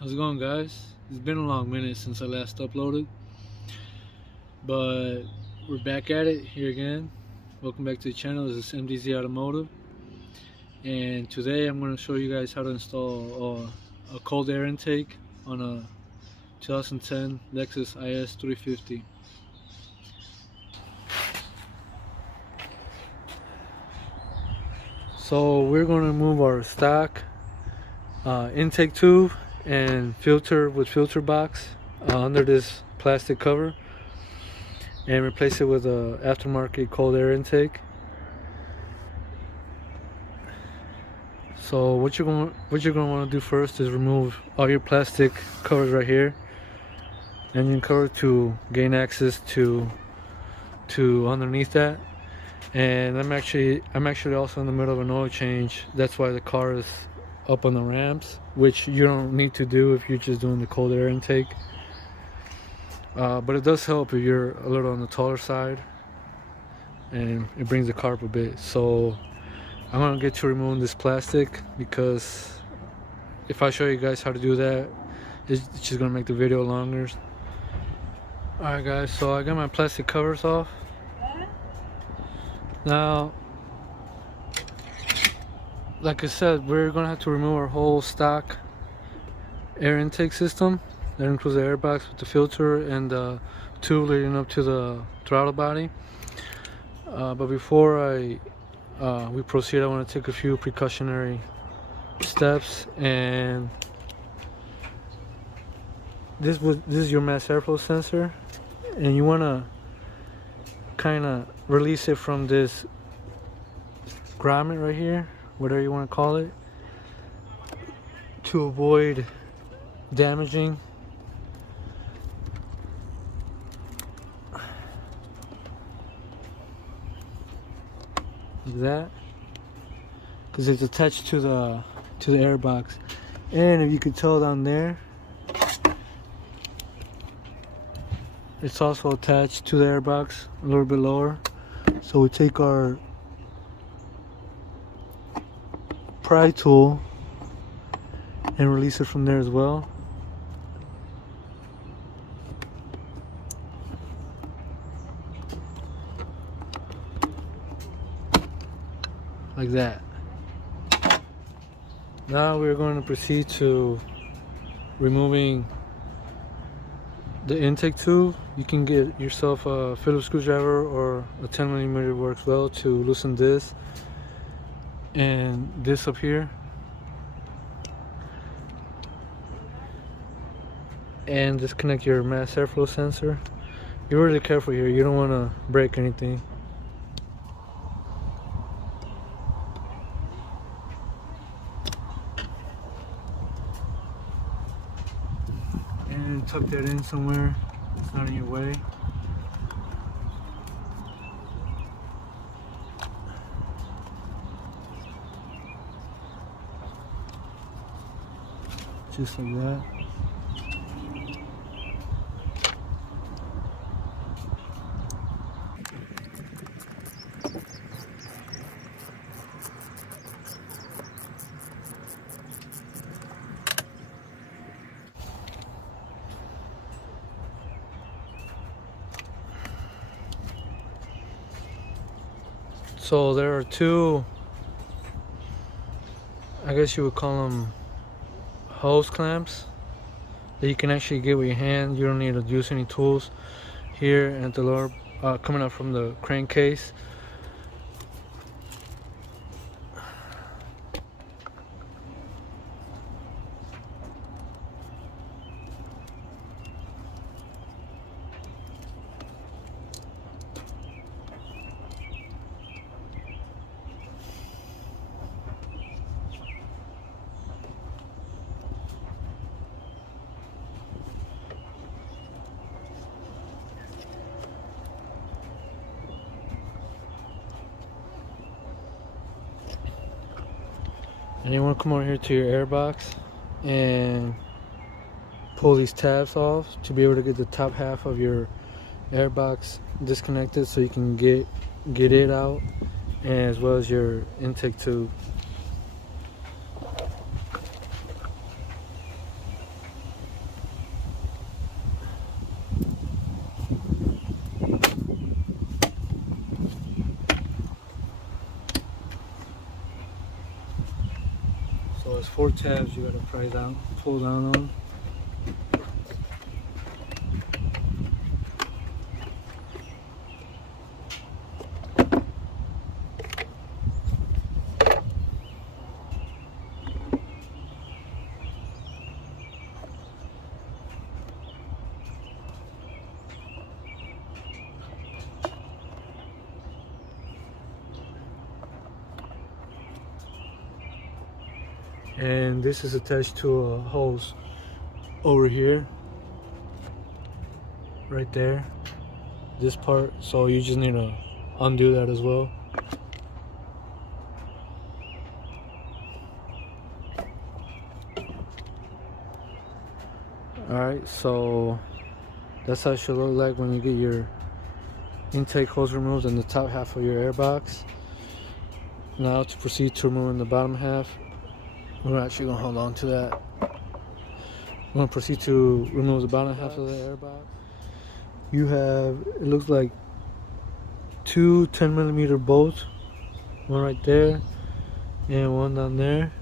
How's it going, guys? It's been a long minute since I last uploaded, but we're back at it here again. Welcome back to the channel. This is MDZ Automotive, and today I'm going to show you guys how to install a cold air intake on a 2010 Lexus IS350. So we're going to remove our stock intake tube and filter with filter box under this plastic cover and replace it with a aftermarket cold air intake. So what you're going to want to do first is remove all your plastic covers right here, engine cover, to gain access to underneath that. And I'm actually also in the middle of an oil change. That's why the car is up on the ramps, which you don't need to do if you're just doing the cold air intake. But it does help if you're a little on the taller side, and it brings the car up a bit. So I'm gonna get to removing this plastic, because if I show you guys how to do that, it's just gonna make the video longer. Alright guys, so I got my plastic covers off. Now, like I said, we're gonna have to remove our whole stock air intake system. That includes the airbox with the filter and the tube leading up to the throttle body. But before we proceed, I want to take a few precautionary steps. And this is your mass airflow sensor, and you want to kind of release it from this grommet right here, whatever you want to call it, to avoid damaging that, because it's attached to the airbox. And if you could tell down there, it's also attached to the airbox a little bit lower. So we take our pry tool and release it from there as well. Like that. Now we're going to proceed to removing the intake tube. You can get yourself a Phillips screwdriver, or a 10mm works well to loosen this and this up here, and disconnect your mass airflow sensor. Be really careful here, you don't want to break anything. And tuck that in somewhere it's not in your way. Just like that. So there are two, I guess you would call them hose clamps, that you can actually get with your hand. You don't need to use any tools. Here at the lower, coming up from the crankcase. And you want to come over here to your airbox and pull these tabs off to be able to get the top half of your airbox disconnected, so you can get it out, as well as your intake tube. it's 4 tabs you gotta pull down on. And this is attached to a hose over here, right there, this part. So you just need to undo that as well. Alright, so that's how it should look like when you get your intake hose removed and the top half of your airbox. Now to proceed to removing the bottom half, we're actually going to hold on to that. We're going to proceed to remove the bottom half of the airbox. You have, it looks like 2 10mm bolts, one right there and one down there.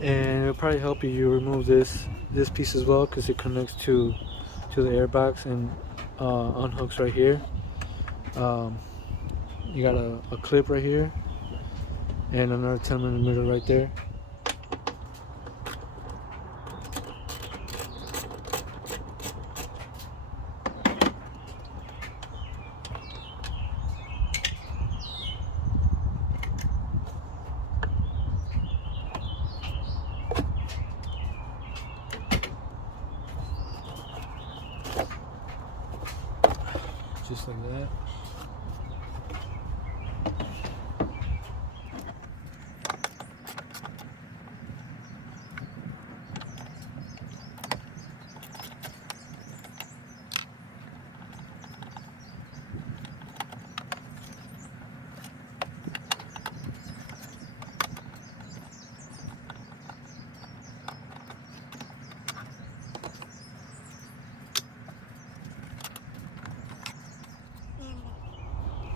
And it'll probably help you remove this piece as well, because it connects to the airbox and unhooks right here. You got a clip right here and another 10mm right there. Just like that.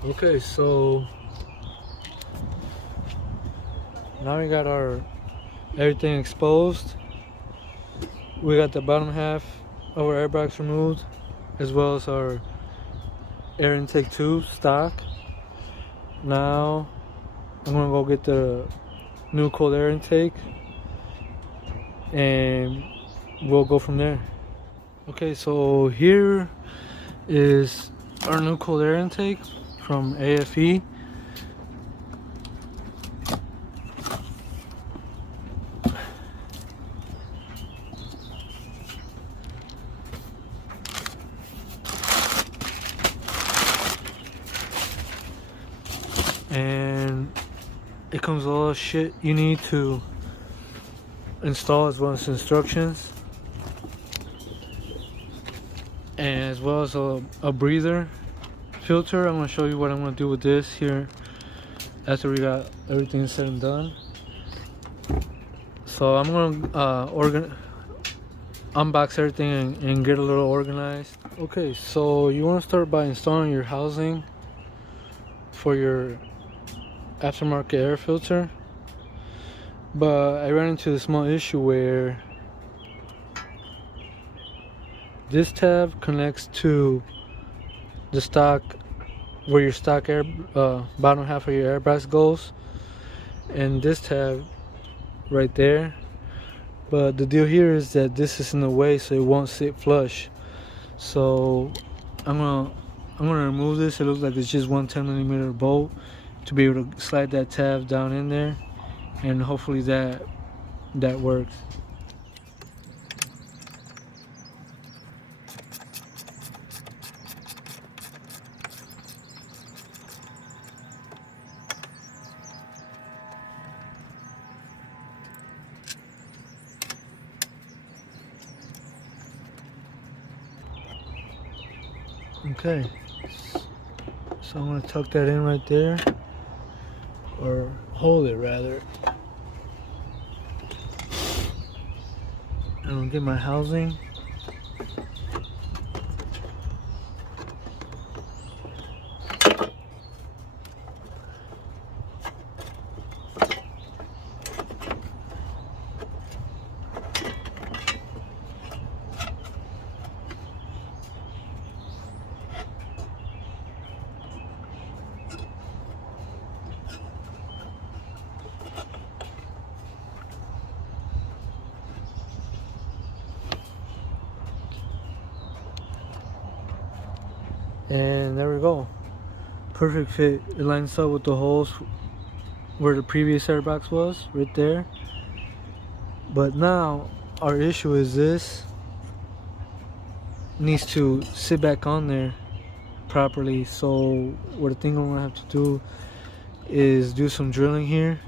Okay, so now we got everything exposed. We got the bottom half of our airbox removed, as well as our air intake tube stock. Now I'm gonna go get the new cold air intake and we'll go from there. Okay, so here is our new cold air intake from AFE. And it comes with all the shit you need to install, as well as instructions, and as well as a breather filter. I'm going to show you what I'm going to do with this here after we got everything said and done. So I'm going to unbox everything and get a little organized. Okay, so you want to start by installing your housing for your aftermarket air filter, but I ran into a small issue where this tab connects to the stock, where your stock air bottom half of your airbox goes, and this tab right there. But the deal here is that this is in the way, so it won't sit flush. So I'm gonna remove this. It looks like it's just 1 10mm bolt to be able to slide that tab down in there, and hopefully that works. Okay, so I'm going to tuck that in right there, or hold it rather. And I'll get my housing. And there we go. Perfect fit. It lines up with the holes where the previous airbox was, right there. But now our issue is this needs to sit back on there properly. So what I think I'm gonna have to do is do some drilling here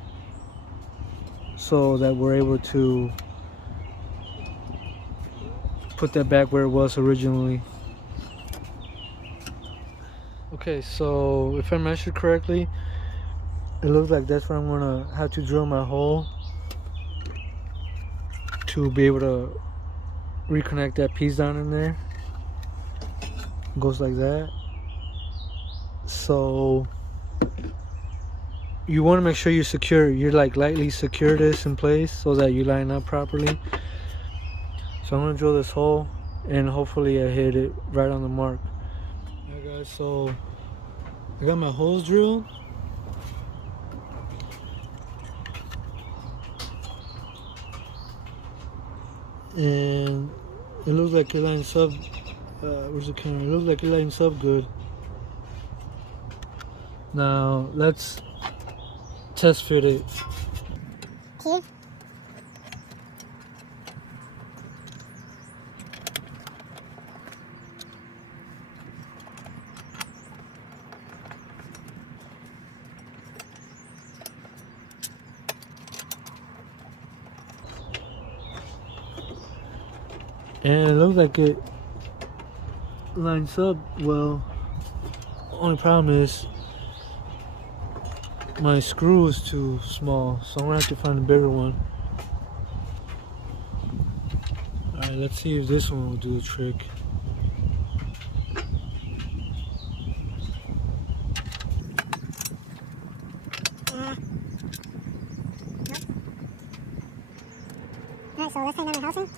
so that we're able to put that back where it was originally. Okay, so if I measured correctly, it looks like that's where I'm gonna have to drill my hole to be able to reconnect that piece down in there. It goes like that. So you want to make sure you're like lightly secure this in place so that you line up properly. So I'm gonna drill this hole and hopefully I hit it right on the mark. Alright guys, so I got my holes drilled. And it looks like it lines up. Where's the camera? It looks like it lines up good. Now let's test fit it. Here. And it looks like it lines up well. Only problem is my screw is too small, so I'm gonna have to find a bigger one. Alright, let's see if this one will do the trick. Alright, so let's tighten down the housing.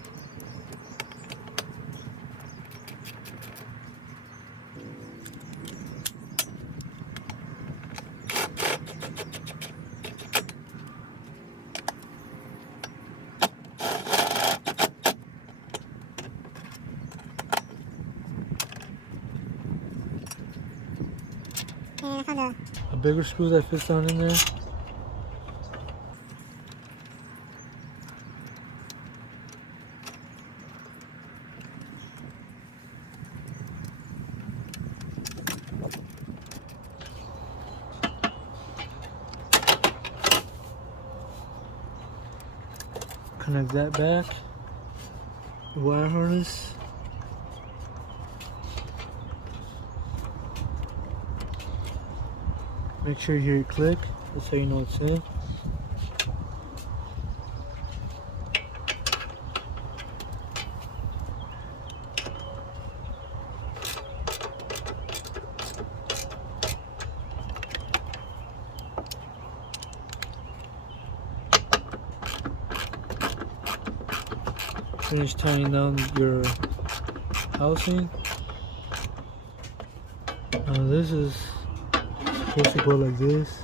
And I found A bigger screw that fits down in there. Connect that back. The wire harness. Make sure you hear it click. That's how you know it's in. Finish tying down your housing. Now this is supposed to go like this.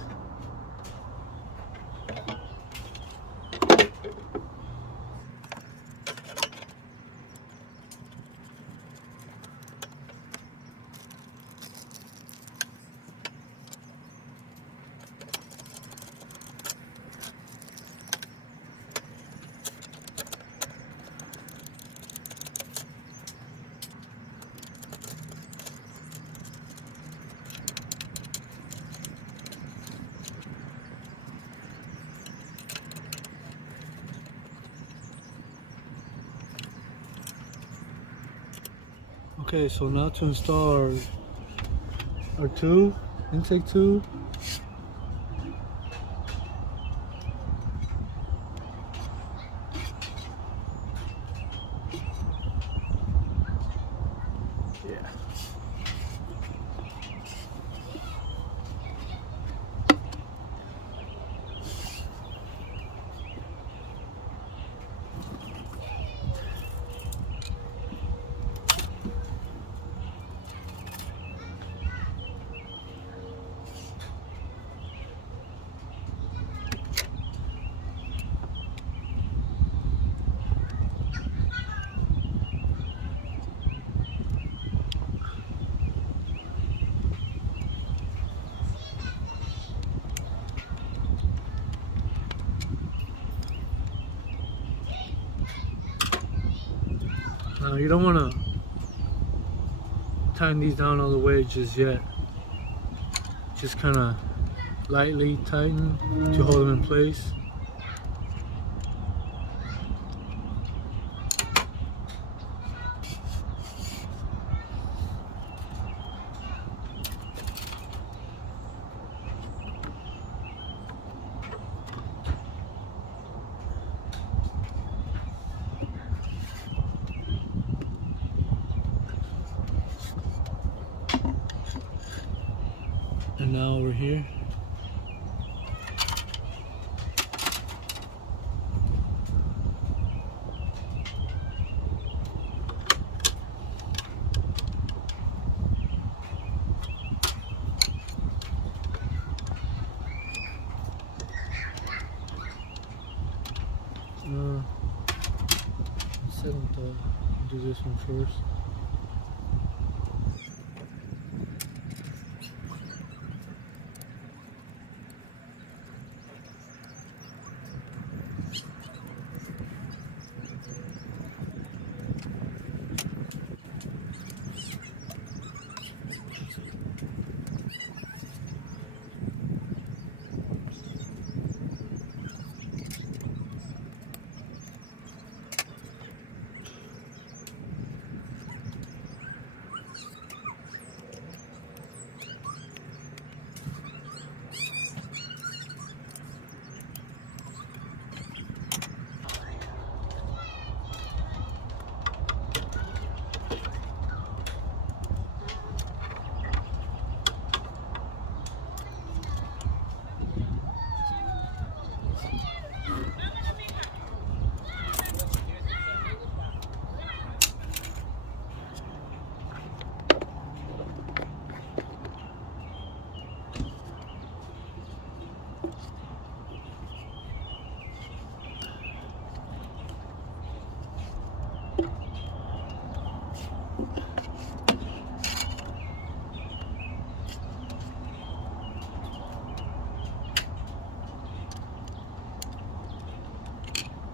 Okay, so now to install our tube, intake tube. Yeah. Now you don't want to tighten these down all the way just yet. Just kind of lightly tighten to hold them in place. And now over here, second thought, do this one first.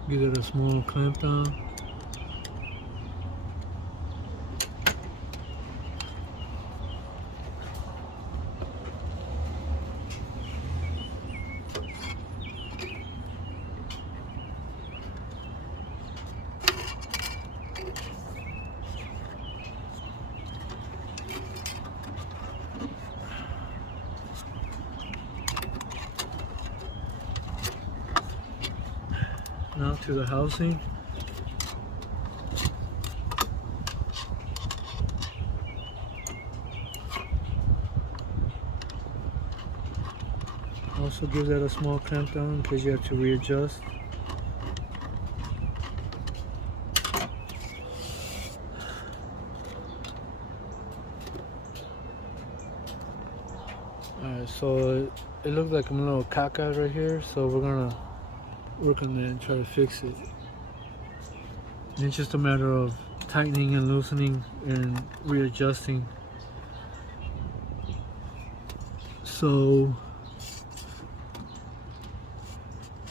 Give it a small clamp down. Now to the housing. Also give that a small clamp down in case you have to readjust. Alright, so it looks like I'm a little cockeyed right here, so we're gonna work on that and try to fix it. And it's just a matter of tightening and loosening and readjusting. So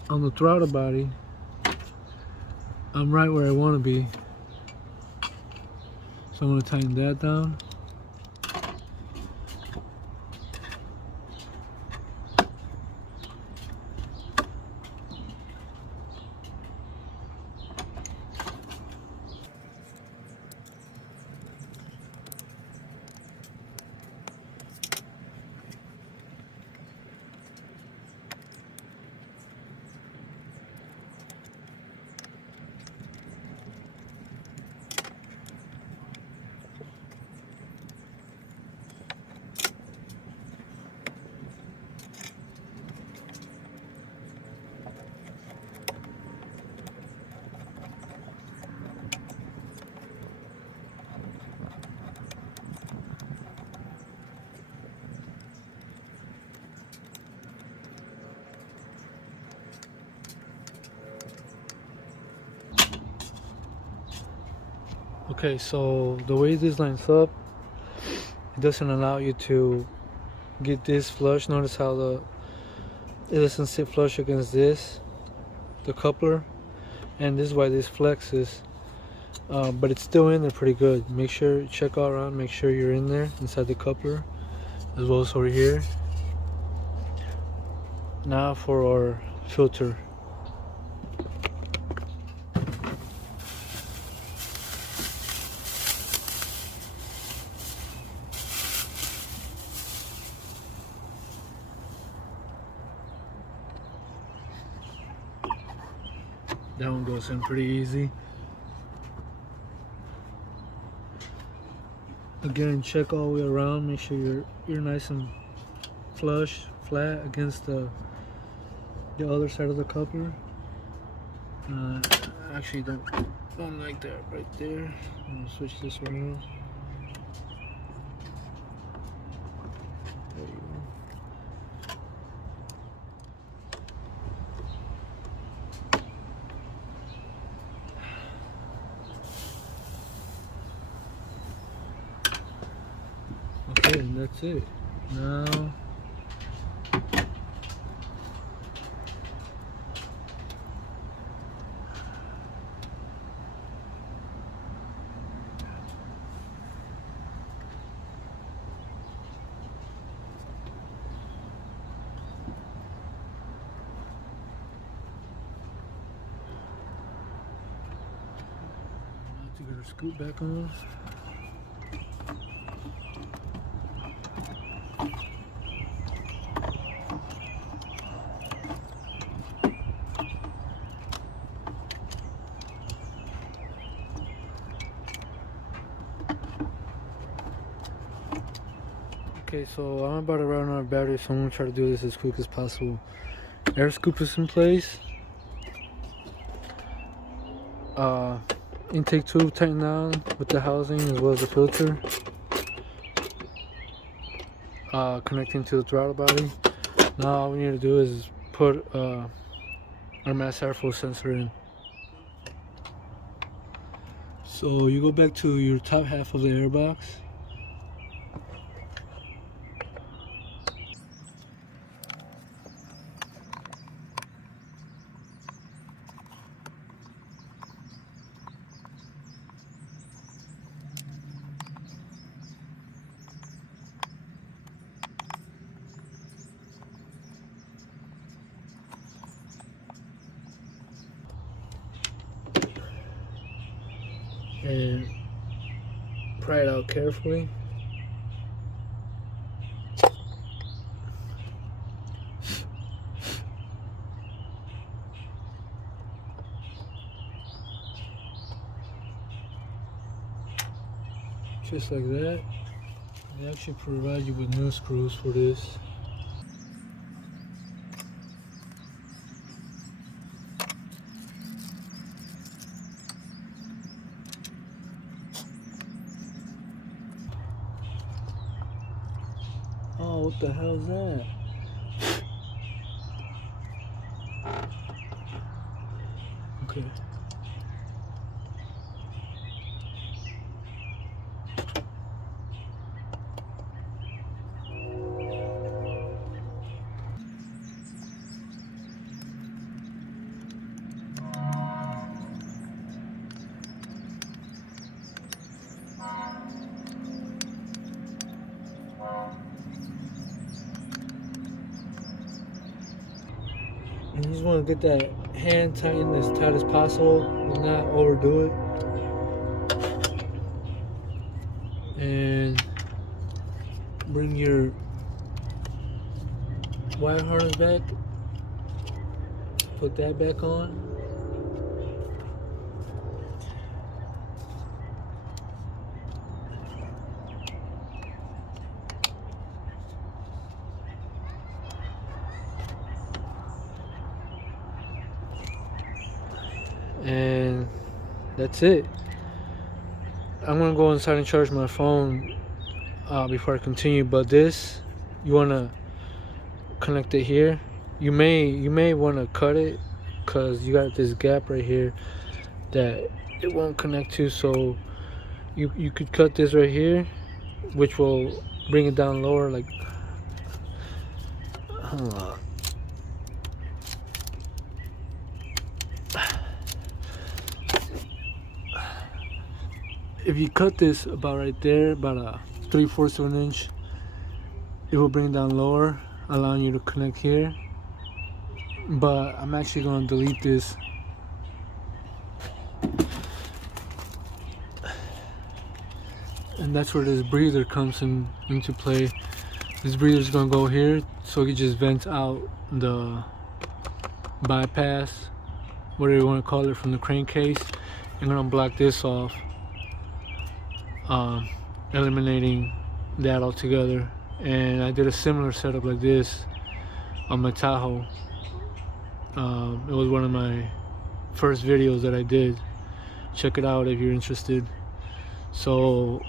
on the throttle body, I'm right where I want to be, so I'm going to tighten that down. Okay, so the way this lines up, it doesn't allow you to get this flush. Notice how it doesn't sit flush against this, the coupler, and this is why this flexes. but it's still in there pretty good. Make sure, check all around, make sure you're in there inside the coupler as well as over here. Now for our filter. That one goes in pretty easy. Again, check all the way around. Make sure you're nice and flush, flat against the other side of the coupler. I actually don't like that right there. I'm gonna switch this one around. There you go. Okay, and that's it. Now to get our scoop back on. Okay, so I'm about to run out of battery, so I'm gonna try to do this as quick as possible. Air scoop is in place. Intake tube tightened down with the housing as well as the filter. Connecting to the throttle body. Now all we need to do is put our mass airflow sensor in. So you go back to your top half of the airbox. And pry it out carefully. Just like that. They actually provide you with new screws for this. Oh, what the hell is that? Okay. You just want to get that hand tightened as tight as possible and not overdo it. And bring your wire harness back. Put that back on. And that's it. I'm gonna go inside and charge my phone before I continue, but this, you wanna connect it here. You may wanna cut it because you got this gap right here that it won't connect to, so you could cut this right here, which will bring it down lower. Like, hold on. if you cut this about right there, about a 3/4 of an inch, it will bring it down lower, allowing you to connect here. But I'm actually going to delete this. And that's where this breather comes into play. This breather is going to go here, so it just vents out the bypass, whatever you want to call it, from the crankcase. I'm going to block this off, eliminating that altogether. And I did a similar setup like this on my Tahoe. It was one of my first videos that I did. Check it out if you're interested. So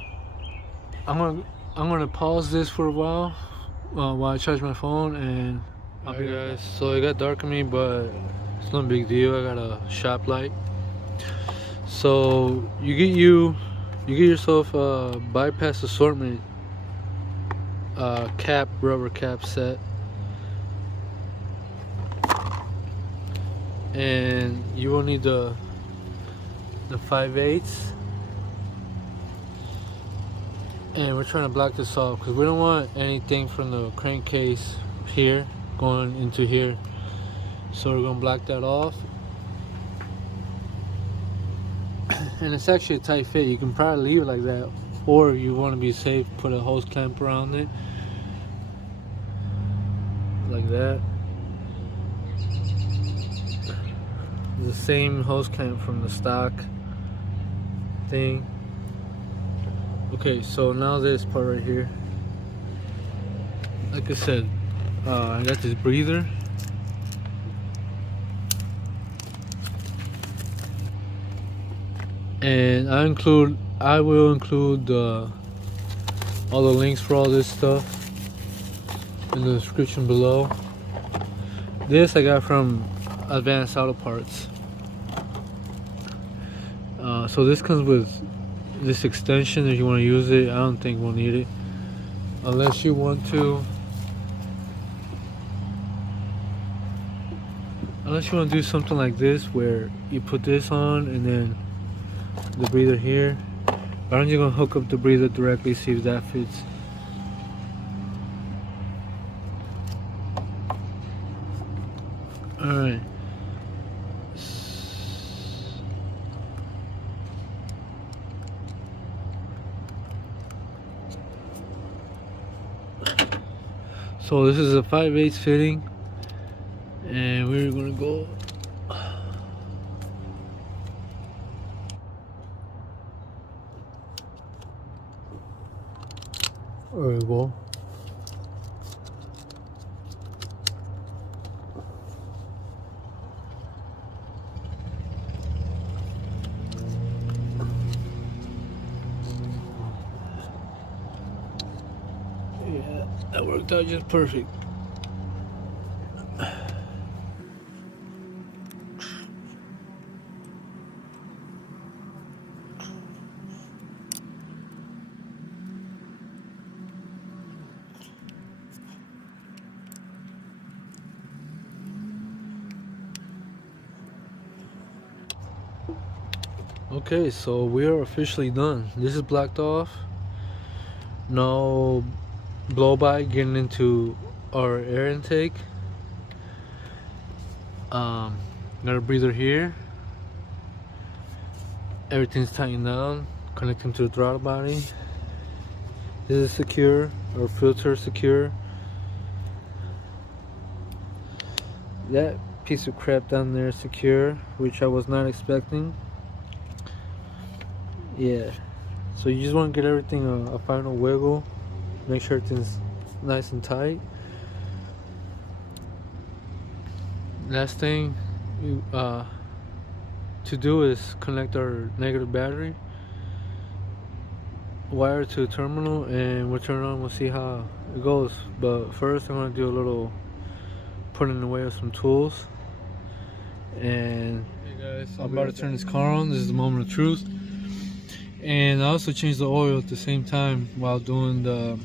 I'm gonna pause this for a while I charge my phone, and I'll be right, guys. So it got dark on me, but it's no big deal. I got a shop light. So you get yourself a bypass assortment rubber cap set, and you will need the 5/8, and we're trying to block this off because we don't want anything from the crankcase here going into here, so we're gonna block that off. And it's actually a tight fit. You can probably leave it like that, or if you want to be safe, put a hose clamp around it like that. The same hose clamp from the stock thing. Okay, so now this part right here, like I said, I got this breather, and I will include all the links for all this stuff in the description below. This I got from Advanced Auto Parts. So this comes with this extension if you want to use it. I don't think we'll need it unless you want to. Unless you want to do something like this where you put this on and then the breather here. But I'm just gonna hook up the breather directly, see if that fits. Alright. So this is a 5/8 fitting, and we're gonna go. There we go. Yeah, that worked out just perfect. Okay, so we are officially done. This is blocked off. No blow by getting into our air intake. Got a breather here. Everything's tightened down, connecting to the throttle body. This is secure, our filter secure. That piece of crap down there is secure, which I was not expecting. Yeah, so you just want to get everything a final wiggle, make sure everything's nice and tight. Last thing to do is connect our negative battery wire to the terminal, and we'll turn it on. We'll see how it goes. But first I'm going to do a little putting away of some tools. And hey guys, I'm about to turn this car on. This is the moment of truth. And I also changed the oil at the same time while doing the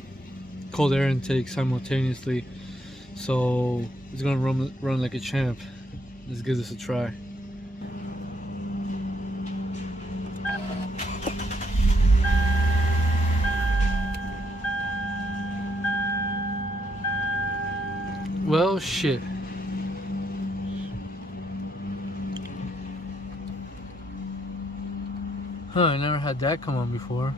cold air intake simultaneously, so it's gonna run like a champ. Let's give this a try. Well, shit. Huh, I never had that come on before.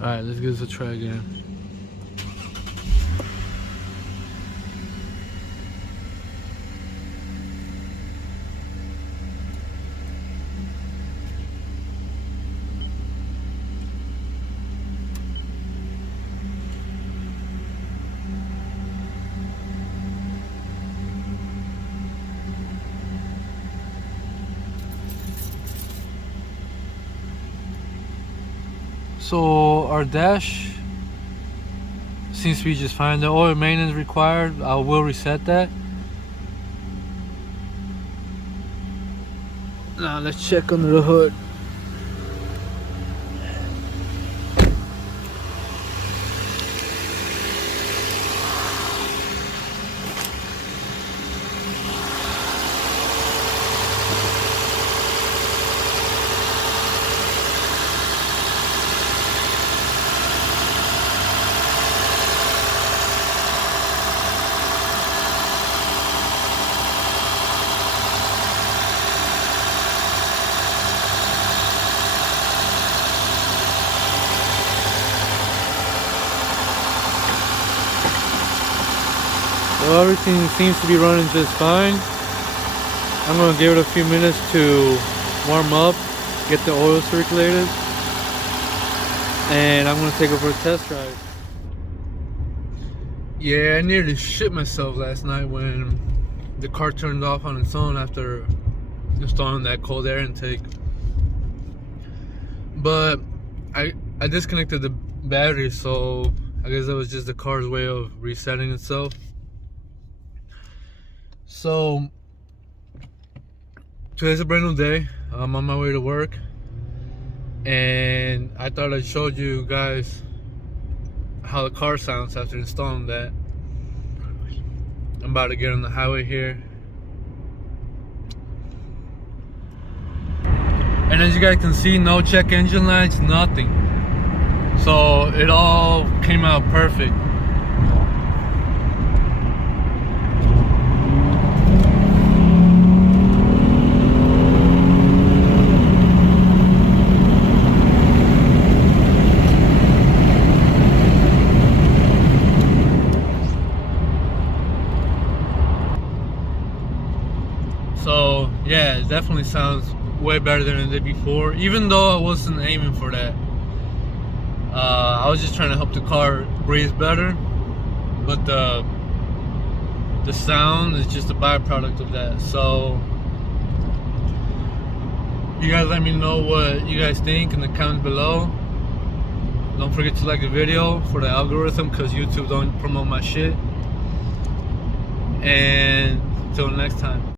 Alright, let's give this a try again. So our dash seems to be just fine. The oil maintenance required, I will reset that. Now let's check under the hood. So everything seems to be running just fine. I'm gonna give it a few minutes to warm up, get the oil circulated, and I'm gonna take it for a test drive. Yeah, I nearly shit myself last night when the car turned off on its own after installing that cold air intake. But I disconnected the battery, so I guess that was just the car's way of resetting itself. So today's a brand new day. I'm on my way to work, and I thought I'd show you guys how the car sounds after installing that. I'm about to get on the highway here, and as you guys can see, no check engine lights, nothing. So it all came out perfect. So yeah, it definitely sounds way better than it did before, even though I wasn't aiming for that. I was just trying to help the car breathe better, but the sound is just a byproduct of that. So you guys let me know what you guys think in the comments below. Don't forget to like the video for the algorithm, because YouTube don't promote my shit. And until next time.